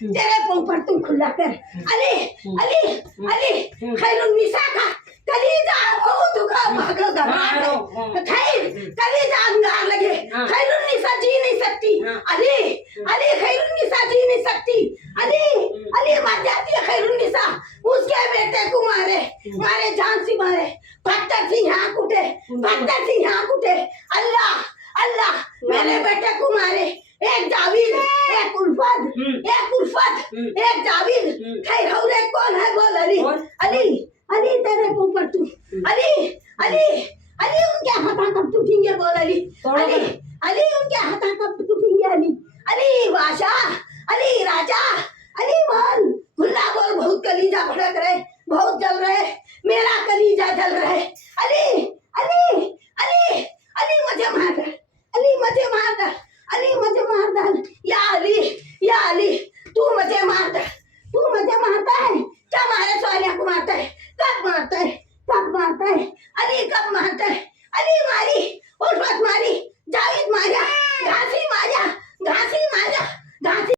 तेरे पोपट तू खुला कर अली अली अली खैरुन्निसा का कलीजा बहुत दुखा भागो घबराहट खैर कलीजा अंगार लगे खैरुन्निसा जी नहीं सकती अली अली खैरुन्निसा जी नहीं सकती अली अली मर जाती है खैरुन्निसा उसके बेटे को मारे मारे जान से मारे पत्थर से यहाँ कूटे पत्थर से यहाँ कूटे अल्लाह अल्लाह मेरे बेटे को मारे एक जावेद एक उल्फत एक जावेद खैर हौले कौन है बोल अली अली अली तेरे ऊपर तू अली अली अली उनके हाथा कब टूटेंगे बोल अली अली अली उनके हाथा कब टूटेंगे अली अली बादशाह अली राजा अली बोल खुला बोल बहुत कलीजा भड़क रहे बहुत जल रहे मेरा कलीजा जल रहे अली अली अली अली मुझे मार दे अली मुझे मार दे अली मुझे मार दे या अली तू मुझे मार दे तू मुझे मारता है क्या मारे सोनिया को मारता है कब मारता है अली कब मारता है